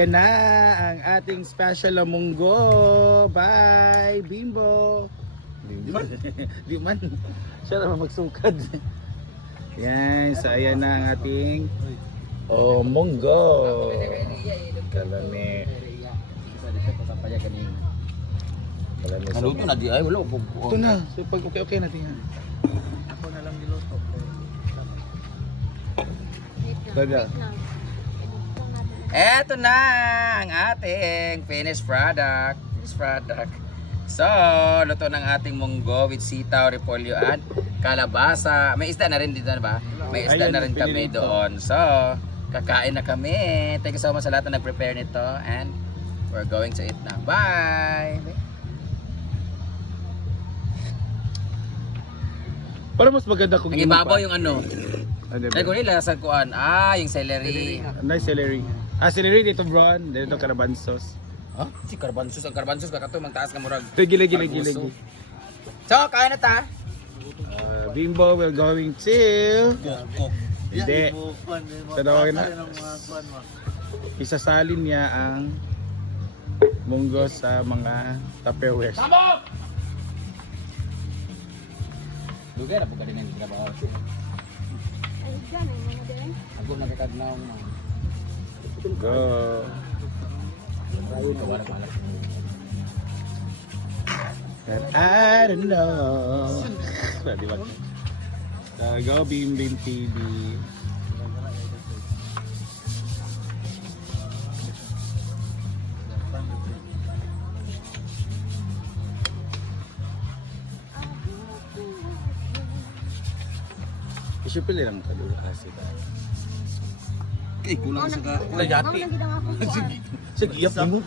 Yan na ang ating special na munggo. Bye, Bimbo. Di man. Siya naman magsukad. Yan, so ayan na ang ating munggo. Kalami. Naluto na di ay wala po. Ito na. So pag okay natin yan. Ako na lang niluto. Baga. Eto na ang ating finished product. So, luto ng ating munggo with sitaw, repolyo at kalabasa. May isda na rin dito na ba? May isda Ayun, na rin kami pinili ko. doon. So, kakain na kami. Thank you so much sa lahat na nag-prepare nito. And we're going to eat na. Bye! Para mas maganda kung Ang ibabaw yung ano. Ano Ay, ba? kung nila sa kuan. Yung celery. Nice celery. Celery dito bron. Dito carabansos. Huh? Si Carbansus. Ang Carbansus kakato mang taas ka murag. Lagi. Parbuso. So, kain na ta. Bimbo will going to... Hindi. Sa tawagin na. Isasalin niya ang munggo sa mga tupperware. Lugar na po ka din ang trabaho. Ako nagkakadlaw mo. Go. And I don't know. Di ba? Go Bim TV. Isipili lang kadula kasi tayo. Kulang sa ka. Dayati. Sige, yap mo.